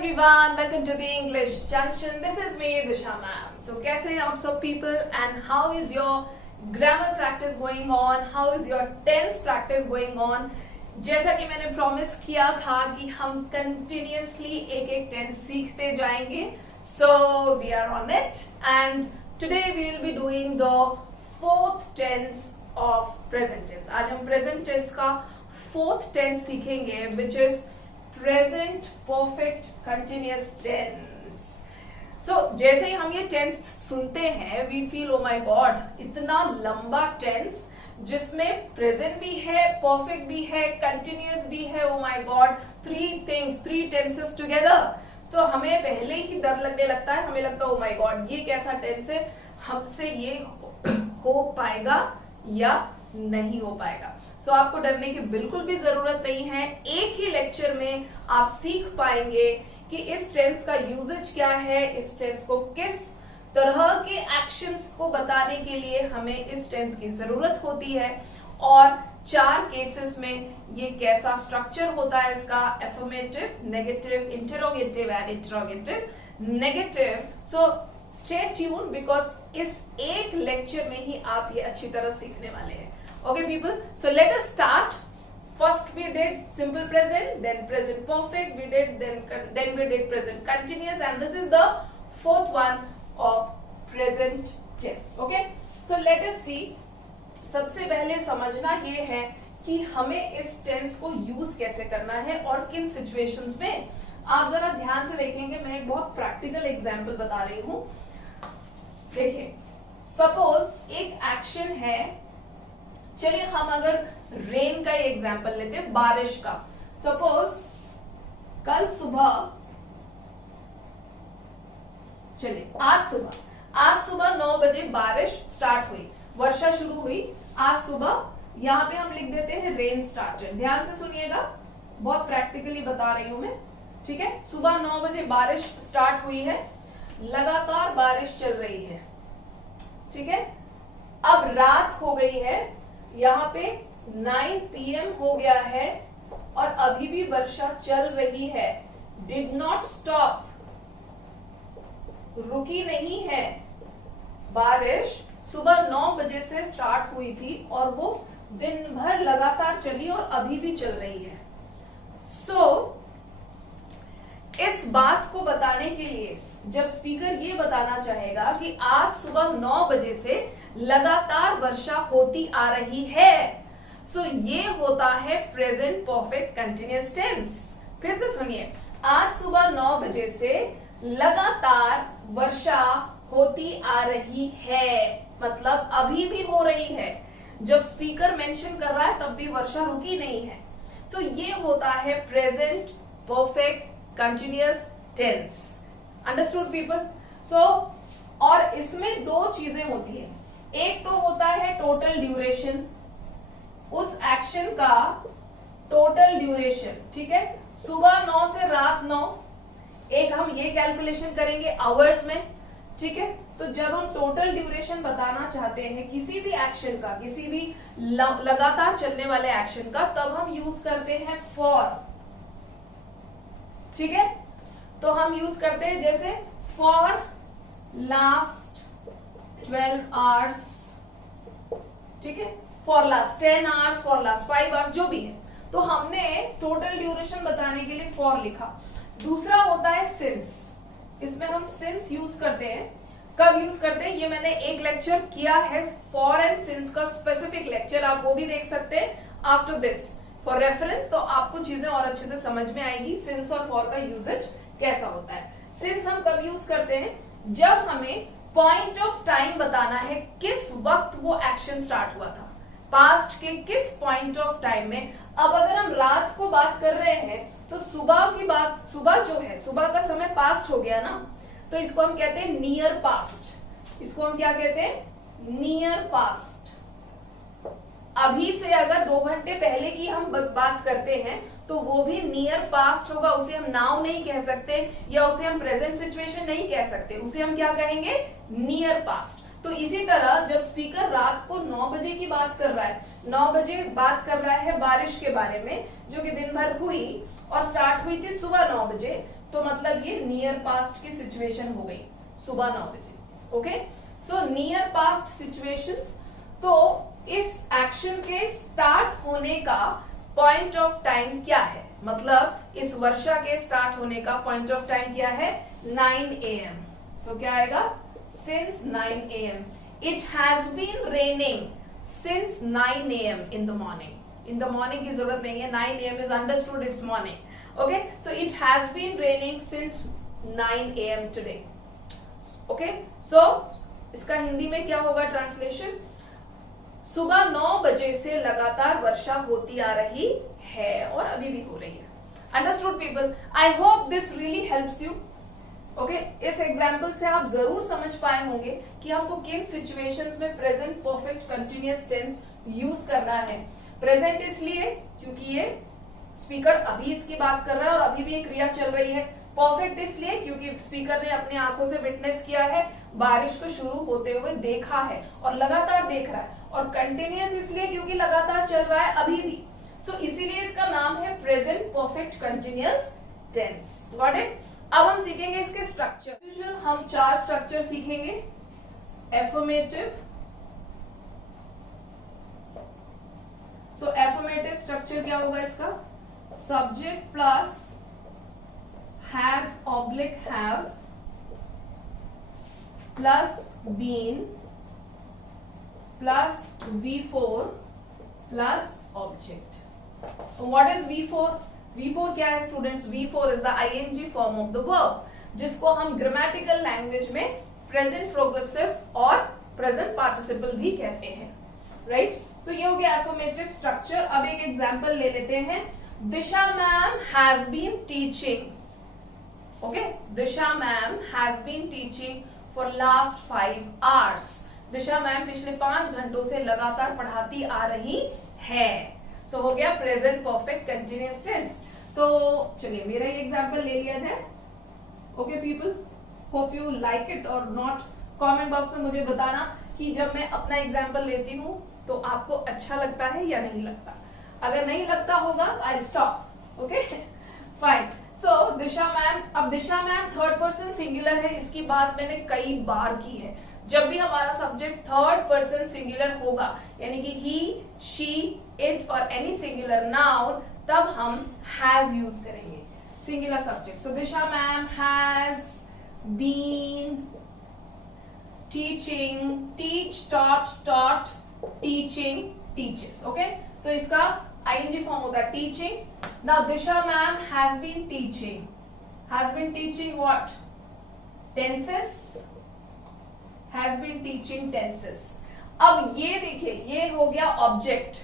everyone, welcome to the English Junction. This is me, Disha ma'am. So कैसे हैं आप सब people and how is your grammar practice going on? How is your tense practice going on? जैसा कि मैंने promise किया था कि हम कंटिन्यूसली एक एक टेंस सीखते जाएंगे. So we are on it and today we will be doing the fourth tense of present tense. आज हम present tense का fourth tense सीखेंगे which is present perfect continuous tense. So जैसे ही हम ये टेंस सुनते हैं we feel oh my god इतना लंबा टेंस जिसमें प्रेजेंट भी है, परफेक्ट भी है, कंटिन्यूअस भी है. ओ my God, three tenses together. तो हमें पहले ही डर लगने लगता है. हमें लगता है ओ माय गॉड ये कैसा टेंस है, हमसे ये हो पाएगा या नहीं हो पाएगा. सो आपको डरने की बिल्कुल भी जरूरत नहीं है. एक ही लेक्चर में आप सीख पाएंगे कि इस टेंस का यूजेज क्या है, इस टेंस को किस तरह के एक्शंस को बताने के लिए हमें इस टेंस की जरूरत होती है और 4 केसेस में ये कैसा स्ट्रक्चर होता है इसका, affirmative, negative, interrogative and interrogative negative. So stay tune because इस एक लेक्चर में ही आप ये अच्छी तरह सीखने वाले हैं. Okay people, so let us start. First we did simple present, then present perfect we did, then we did present continuous and this is the fourth one of present tense. Okay, so let us see. सबसे पहले समझना ये है कि हमें इस tense को use कैसे करना है और किन सिचुएशंस में. आप जरा ध्यान से देखेंगे, मैं एक बहुत प्रैक्टिकल एग्जांपल बता रही हूं. देखिए, सपोज एक एक्शन है. चलिए हम अगर रेन का एग्जाम्पल लेते हैं, बारिश का. सपोज कल सुबह, चलिए आज सुबह 9 बजे बारिश स्टार्ट हुई, वर्षा शुरू हुई. आज सुबह यहां पे हम लिख देते हैं रेन स्टार्टेड. ध्यान से सुनिएगा, बहुत प्रैक्टिकली बता रही हूं मैं. ठीक है, सुबह 9 बजे बारिश स्टार्ट हुई है, लगातार बारिश चल रही है. ठीक है, अब रात हो गई है, यहाँ पे 9 PM हो गया है और अभी भी वर्षा चल रही है. डिड नॉट स्टॉप, रुकी नहीं है. बारिश सुबह 9 बजे से स्टार्ट हुई थी और वो दिन भर लगातार चली और अभी भी चल रही है. इस बात को बताने के लिए जब स्पीकर ये बताना चाहेगा कि आज सुबह 9 बजे से लगातार वर्षा होती आ रही है, सो ये होता है प्रेजेंट परफेक्ट कंटिन्यूअस टेंस. फिर से सुनिए, आज सुबह 9 बजे से लगातार वर्षा होती आ रही है, मतलब अभी भी हो रही है. जब स्पीकर मेंशन कर रहा है तब भी वर्षा रुकी नहीं है. सो ये होता है present perfect continuous tense. Understood people? So और इसमें 2 चीजें होती है. एक तो होता है टोटल ड्यूरेशन, उस एक्शन का टोटल ड्यूरेशन. ठीक है, सुबह 9 से रात 9, एक हम ये कैलकुलेशन करेंगे आवर्स में. ठीक है, तो जब हम टोटल ड्यूरेशन बताना चाहते हैं किसी भी एक्शन का, किसी भी लगातार चलने वाले एक्शन का, तब हम यूज करते हैं फॉर. ठीक है, तो हम यूज करते हैं जैसे फॉर लास्ट 12 आवर्स. ठीक है, for last 10 hours, for last 5 hours, जो भी है. तो हमने टोटल ड्यूरेशन बताने के लिए फॉर लिखा. दूसरा होता है सिंस. इसमें हम सिंस यूज करते हैं. कब यूज करते हैं, ये मैंने एक लेक्चर किया है फॉर एंड सिंस का, स्पेसिफिक लेक्चर, आप वो भी देख सकते हैं आफ्टर दिस फॉर रेफरेंस. तो आपको चीजें और अच्छे से समझ में आएगी सिंस और फॉर का यूजेज कैसा होता है. सिंस हम कब यूज करते हैं, जब हमें पॉइंट ऑफ टाइम बताना है, किस वक्त वो एक्शन स्टार्ट हुआ था, पास्ट के किस पॉइंट ऑफ टाइम में. अब अगर हम रात को बात कर रहे हैं तो सुबह की बात, सुबह जो है, सुबह का समय पास्ट हो गया ना, तो इसको हम कहते हैं नियर पास्ट. इसको हम क्या कहते हैं, नियर पास्ट. अभी से अगर 2 घंटे पहले की हम बात करते हैं तो वो भी नियर पास्ट होगा. उसे हम नाउ नहीं कह सकते या उसे हम प्रेजेंट सिचुएशन नहीं कह सकते, उसे हम क्या कहेंगे, नियर पास्ट. तो इसी तरह जब स्पीकर रात को 9 बजे की बात कर रहा है, 9 बजे बात कर रहा है बारिश के बारे में जो कि दिन भर हुई, और स्टार्ट हुई थी सुबह 9 बजे, तो मतलब ये नियर पास्ट की सिचुएशन हो गई, सुबह 9 बजे. Okay, so near past situations. तो इस एक्शन के स्टार्ट होने का पॉइंट ऑफ टाइम क्या है, मतलब इस वर्षा के स्टार्ट होने का पॉइंट ऑफ टाइम क्या है, 9 AM. सो क्या आएगा, since 9 AM. It has been raining since 9 AM in the morning. In the morning की जरूरत नहीं है, 9 AM is understood, it's morning. Okay, so it has been raining since 9 AM today. Okay, so इसका हिंदी में क्या होगा ट्रांसलेशन, सुबह 9 बजे से लगातार वर्षा होती आ रही है और अभी भी हो रही है. Understood people, I hope this really helps you. Okay, इस एग्जाम्पल से आप जरूर समझ पाए होंगे कि हमको किन सिचुएशंस में present perfect continuous tense use करना है. प्रेजेंट इसलिए क्योंकि ये स्पीकर अभी इसकी बात कर रहा है और अभी भी एक क्रिया चल रही है. परफेक्ट इसलिए क्योंकि स्पीकर ने अपनी आंखों से विटनेस किया है, बारिश को शुरू होते हुए देखा है और लगातार देख रहा है. और कंटिन्यूअस इसलिए क्योंकि लगातार चल रहा है अभी भी. सो इसीलिए इसका नाम है present perfect continuous tense. Got it. अब हम सीखेंगे इसके स्ट्रक्चर. यूजुअल हम 4 स्ट्रक्चर सीखेंगे. एफर्मेटिव. सो एफर्मेटिव स्ट्रक्चर क्या होगा इसका, subject plus has oblique have plus been plus V4 plus object. What is V4? V4 क्या है students, V4 is the ing form of the verb, जिसको हम ग्रामेटिकल लैंग्वेज में प्रेजेंट प्रोग्रेसिव और present participle भी कहते हैं. राइट, सो ये हो गया एफर्मेटिव स्ट्रक्चर. अब एक एग्जांपल ले लेते हैं. Disha ma'am has been teaching. Okay, Disha ma'am has been teaching for last 5 hours. Disha ma'am पिछले 5 घंटों से लगातार पढ़ाती आ रही है. सो हो गया प्रेजेंट परफेक्ट कंटिन्यूअस टेंस. तो चलिए मेरा ये एग्जांपल ले लिया जाए. Okay people, hope you like it और नॉट. कमेंट बॉक्स में मुझे बताना कि जब मैं अपना एग्जांपल लेती हूँ तो आपको अच्छा लगता है या नहीं लगता. अगर नहीं लगता होगा I stop. Okay, fine. So Disha ma'am. अब दिशा मैम थर्ड पर्सन सिंगुलर है, इसकी बात मैंने कई बार की है. जब भी हमारा सब्जेक्ट थर्ड पर्सन सिंगुलर होगा, यानी कि ही, शी, इट और एनी सिंगुलर नाउन, तब हम हैज यूज करेंगे, singular subject. So Disha ma'am has been teaching. Teach, taught, taught, teaching, teaches. Okay, तो इसका ing फॉर्म होता है teaching. Now Disha ma'am has been teaching. Has been teaching what? Tenses. Has been teaching tenses. अब ये देखिए, ये हो गया ऑब्जेक्ट.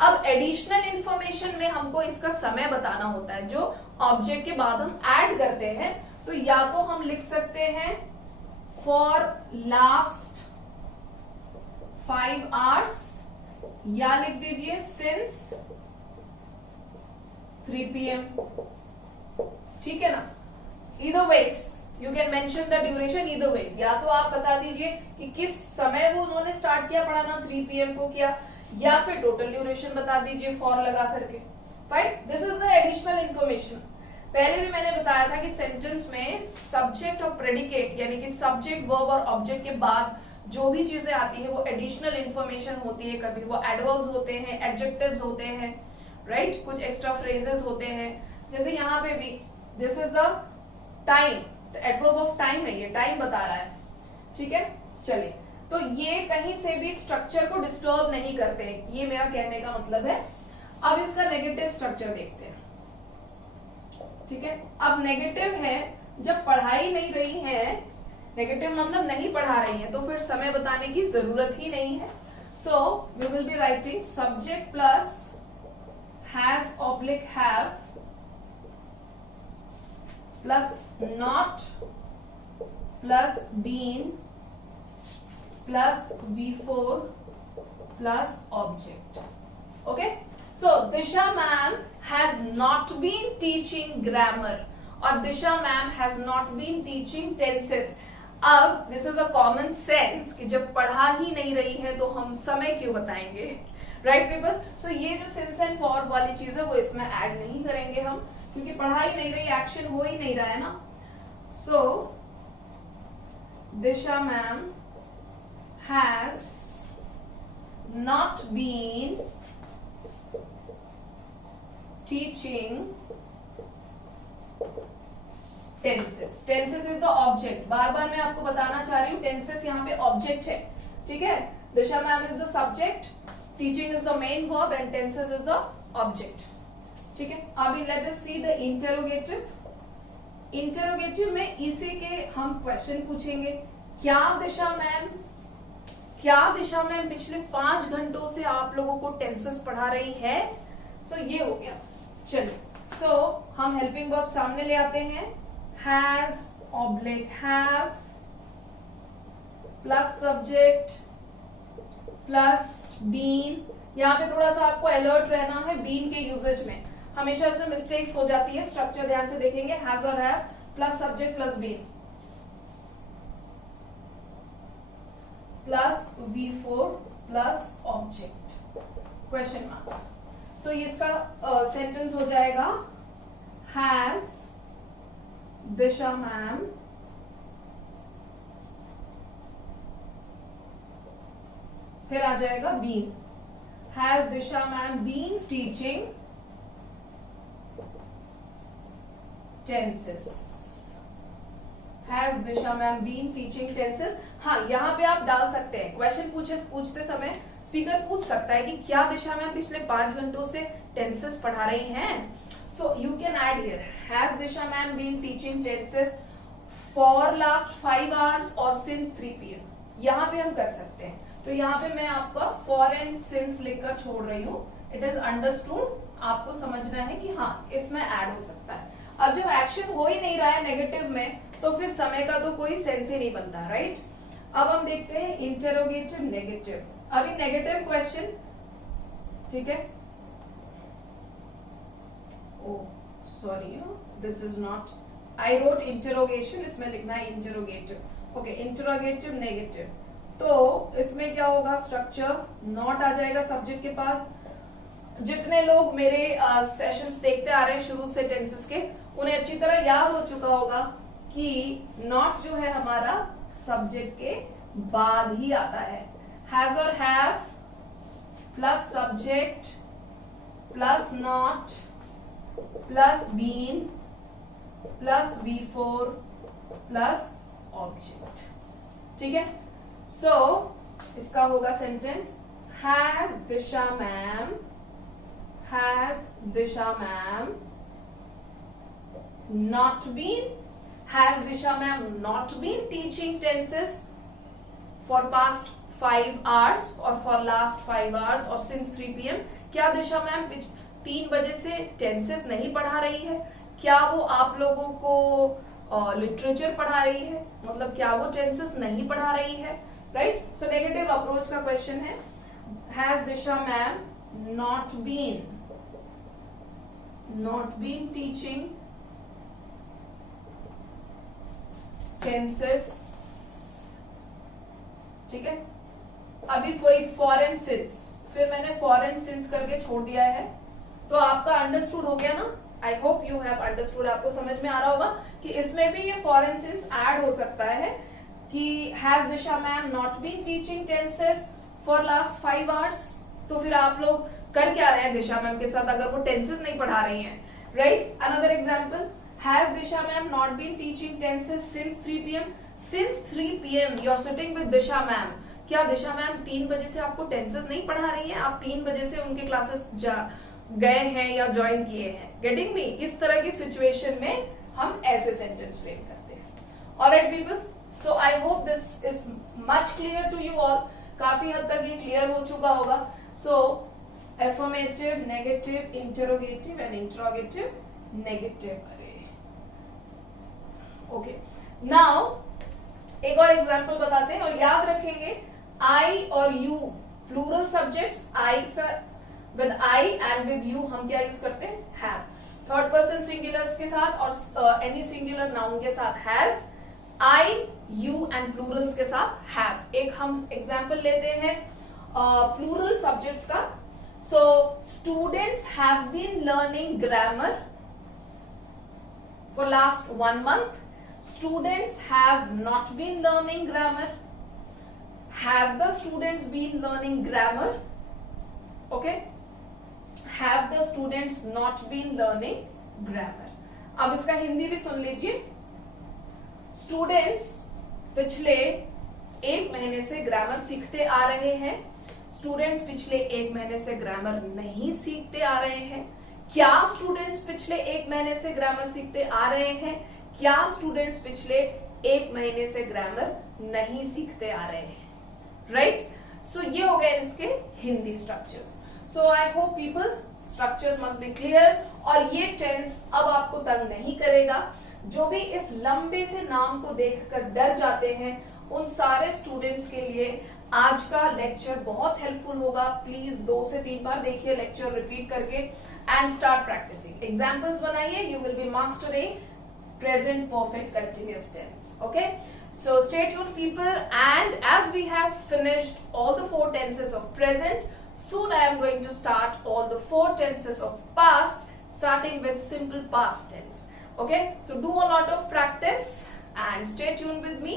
अब एडिशनल इंफॉर्मेशन में हमको इसका समय बताना होता है, जो ऑब्जेक्ट के बाद हम ऐड करते हैं. तो या तो हम लिख सकते हैं फॉर लास्ट 5 hours, या लिख दीजिए सिंस 3 PM. ठीक है ना. Either ways you can mention the duration either ways. या तो आप बता दीजिए कि किस समय वो उन्होंने स्टार्ट किया पढ़ाना, 3 PM को किया, या फिर टोटल ड्यूरेशन बता दीजिए फॉर लगा करके. Fine, this is the additional information. पहले भी मैंने बताया था कि सेंटेंस में सब्जेक्ट और प्रेडिकेट यानी कि सब्जेक्ट, वर्ब और ऑब्जेक्ट के बाद जो भी चीजें आती है वो एडिशनल इंफॉर्मेशन होती है. कभी वो एडवर्ब्स होते हैं, एडजेक्टिव्स होते हैं, राइट, कुछ एक्स्ट्रा फ्रेजेस होते हैं. जैसे यहाँ पे भी this is the time, adverb of time है, ये टाइम बता रहा है. ठीक है, चलिए. तो ये कहीं से भी स्ट्रक्चर को डिस्टर्ब नहीं करते, ये मेरा कहने का मतलब है. अब इसका नेगेटिव स्ट्रक्चर देखते हैं. ठीक है, अब नेगेटिव है जब पढ़ाई नहीं रही है, नेगेटिव मतलब नहीं पढ़ा रही है, तो फिर समय बताने की जरूरत ही नहीं है. So we will be writing subject plus has oblique have plus not plus been plus V4 plus object. Okay, so Disha ma'am has not been teaching grammar और Disha ma'am has not been teaching tenses. अब this is a common sense कि जब पढ़ा ही नहीं रही है तो हम समय क्यों बताएंगे, राइट पीपल. सो ये जो सिंस एंड फॉर वाली चीज है वो इसमें ऐड नहीं करेंगे हम, क्योंकि पढ़ा ही नहीं रही, एक्शन हो ही नहीं रहा है ना. So Disha ma'am has not been teaching tenses. Tenses is the object. बार बार मैं आपको बताना चाह रही हूँ, tenses यहाँ पे object है, ठीक है. दिशा ma'am is the subject, teaching is the main verb and tenses is the object. ठीक है. अभी let us see the interrogative. Interrogative में इसी के हम question पूछेंगे. क्या दिशा मैम पिछले 5 घंटों से आप लोगों को टेंसेस पढ़ा रही है. सो ये हो गया. चलिए, सो हम हेल्पिंग वर्ब सामने ले आते हैं. Has oblique have plus subject plus been. यहाँ पे थोड़ा सा आपको अलर्ट रहना है बीन के यूजेज में. हमेशा इसमें मिस्टेक्स हो जाती है. स्ट्रक्चर ध्यान से देखेंगे. हैज और have plus subject plus been plus V4 plus object question mark. So इसका सेंटेंस हो जाएगा हैज दिशा मैम फिर आ जाएगा been. Has Disha ma'am been teaching tenses. Has Disha ma'am been teaching tenses. हाँ, यहाँ पे आप डाल सकते हैं क्वेश्चन पूछते समय स्पीकर पूछ सकता है कि क्या दिशा मैम पिछले 5 घंटों से टेंसेस पढ़ा रही हैं. So you can add here has Disha ma'am been teaching tenses for last 5 hours और सिंस 3 PM. यहाँ पे हम कर सकते हैं. तो यहाँ पे मैं आपका फॉर एंड सिंस लिखकर छोड़ रही हूँ. It is understood. आपको समझना है कि हाँ इसमें ऐड हो सकता है. अब जब एक्शन हो ही नहीं रहा है नेगेटिव में, तो फिर समय का तो कोई सेंस ही नहीं बनता, राइट. अब हम देखते हैं इंटेरोगेटिव नेगेटिव. अभी नेगेटिव क्वेश्चन, ठीक है. Oh sorry, this is not, I wrote interrogation, इसमें लिखना है इंटेरोगेटिव. Okay, interrogative negative. तो इसमें क्या होगा, स्ट्रक्चर नॉट आ जाएगा सब्जेक्ट के पास. जितने लोग मेरे सेशंस देखते आ रहे हैं शुरू से टेंसेस के, उन्हें अच्छी तरह याद हो चुका होगा कि नॉट जो है हमारा सब्जेक्ट के बाद ही आता है. हैज और have plus subject plus not plus been plus V4 plus object. ठीक है. सो इसका होगा sentence has Disha ma'am not been teaching tenses for past 5 hours or for last 5 hours or since 3 PM. क्या दिशा मैम 3 बजे से tenses नहीं पढ़ा रही है? क्या वो आप लोगों को लिटरेचर पढ़ा रही है? मतलब क्या वो टेंसेस नहीं पढ़ा रही है? राइट. सो नेगेटिव अप्रोच का क्वेश्चन है, has Disha ma'am not been teaching tenses. ठीक है. अभी कोई फॉरेन सिंस, फिर मैंने फॉरेन सिंस करके छोड़ दिया है. तो आपका अंडरस्टूड हो गया ना. I hope you have understood. आपको समझ में आ रहा होगा कि इसमें भी ये फॉरेन सिंस ऐड हो सकता है कि has Disha ma'am not been teaching tenses for last 5 hours. तो फिर आप लोग कर क्या रहे हैं दिशा मैम के साथ अगर वो टेंसेस नहीं पढ़ा रही हैं. Right. Another example, has Disha ma'am not been teaching tenses since 3 PM? Since 3 PM you are sitting with Disha ma'am. क्या दिशा मैम 3 बजे से आपको टेंसेस नहीं पढ़ा रही हैं? आप 3 बजे से उनके क्लासेस गए हैं या ज्वाइन किए हैं. Getting me? इस तरह की सिचुएशन में हम ऐसे सेंटेंस फ्रेम करते हैं. Alright people, so I hope this is much clear to you all. काफी हद तक ये क्लियर हो चुका होगा. So affirmative, negative, interrogative and interrogative negative. Okay. Now एक और एग्जांपल बताते हैं और याद रखेंगे आई और you plural subjects. I with I and with you हम क्या यूज करते हैं, हैव. थर्ड पर्सन सिंगुलर्स के साथ और एनी सिंगुलर नाउन के साथ has. I, you and Plurals के साथ हैव. एक हम एग्जांपल लेते हैं प्लूरल सब्जेक्ट्स का. So students have been learning grammar for last 1 month, students have not been learning grammar. Have the students been learning grammar? Okay. Have the students not been learning grammar? अब इसका हिंदी भी सुन लीजिए. Students पिछले 1 महीने से grammar सीखते आ रहे हैं. स्टूडेंट्स पिछले 1 महीने से ग्रामर नहीं सीखते आ रहे हैं. क्या स्टूडेंट्स पिछले 1 महीने से ग्रामर सीखते आ रहे हैं? क्या स्टूडेंट्स पिछले 1 महीने से ग्रामर नहीं सीखते आ रहे हैं? राइट? सो ये हो गए इसके Hindi structures. So I hope people structures must be clear. और ये टेंस अब आपको तंग नहीं करेगा. जो भी इस लंबे से नाम को देखकर डर जाते हैं, उन सारे स्टूडेंट्स के लिए आज का लेक्चर बहुत हेल्पफुल होगा. प्लीज 2 से 3 बार देखिए लेक्चर रिपीट करके एंड स्टार्ट प्रैक्टिसिंग. एग्जाम्पल्स बनाइए. You will be mastering present perfect continuous tense. Okay, so stay tuned people, and as we have finished all the 4 tenses of present, soon I am going to start all the 4 tenses of past, starting with simple past tense. Okay, so do a lot of practice and stay tuned with me.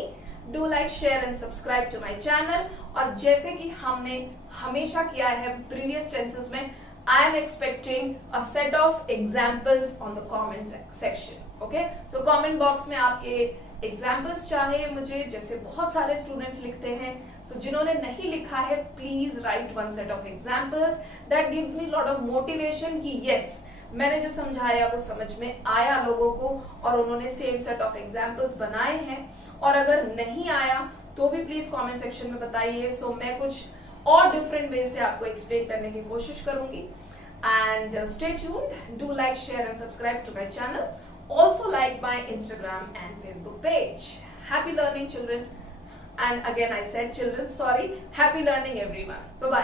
Do like, share and subscribe to my channel. और जैसे कि हमने हमेशा किया है previous tenses में, I am expecting a set of examples on the comment section. Okay, so comment box में आपके एग्जाम्पल्स चाहिए मुझे, जैसे बहुत सारे स्टूडेंट्स लिखते हैं. सो जिन्होंने नहीं लिखा है, please right 1 set of examples. That gives me lot of motivation कि यस, मैंने जो समझाया वो समझ में आया लोगों को और उन्होंने सेम सेट ऑफ एग्जाम्पल्स बनाए हैं. और अगर नहीं आया तो भी प्लीज कमेंट सेक्शन में बताइए. सो मैं कुछ और डिफरेंट वे से आपको एक्सप्लेन करने की कोशिश करूंगी. And stay tuned. Do like, share and subscribe to my channel. Also like my Instagram and Facebook page. Happy learning children. And again I said children, sorry. Happy learning everyone. Bye bye.